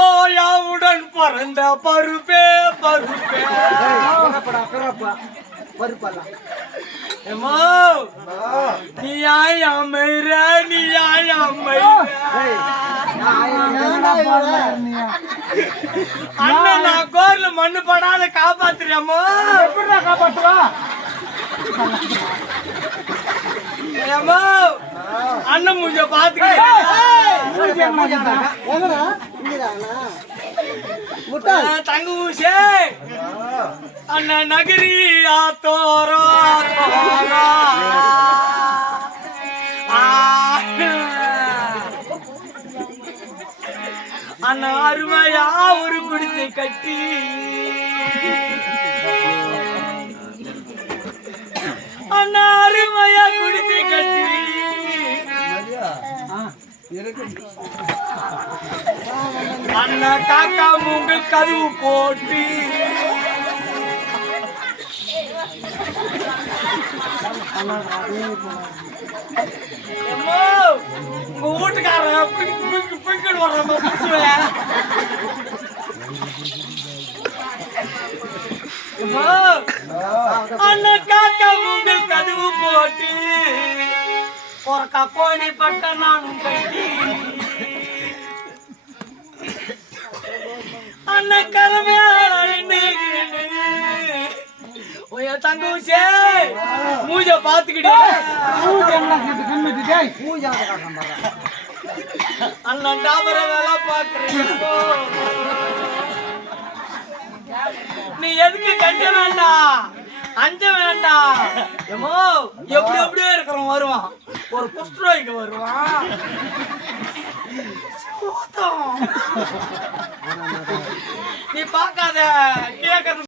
ஓயாவுடன் பறந்த பருப்பே பருப்பே நீயாயமைற அண்ணன் நான் கோர்ல மண்ணு படாத காப்பாத்துறியம்மா எப்படிடா காப்பாத்துவா அண்ணன் மூஞ்ச பாத்துக்க தங்க ஊசே அண்ணன் நகரி ஆத்தோரா அண்ணா அருமையா ஒரு குடிசை கட்டி அண்ணா அருமையா குடிசை கட்டி அண்ணா காக்கா மூங்கில் கதவு போட்டு உங்க வீட்டுக்காரன் பிங்கிட்டு வர்ற அண்ணன் காக்கா மூங்கில் கதவு போட்டு ஒரு கப்போனி பட்ட நானும் கட்டி அண்ணன் கருமையா தங்க ஊசே மூஞ்ச பாத்துக்கிட்டே அண்ணன் டாபர வேலை பாக்குறீங்க நீ எதுக்கு கஞ்ச வேண்டாம் அஞ்ச வேண்டாம் ஏமோ எப்படி எப்படியோ இருக்கிறவன் வருவான் ஒரு குஷ்டரோகிக்கு வருவான் நீ பார்க்காத கேட்கறது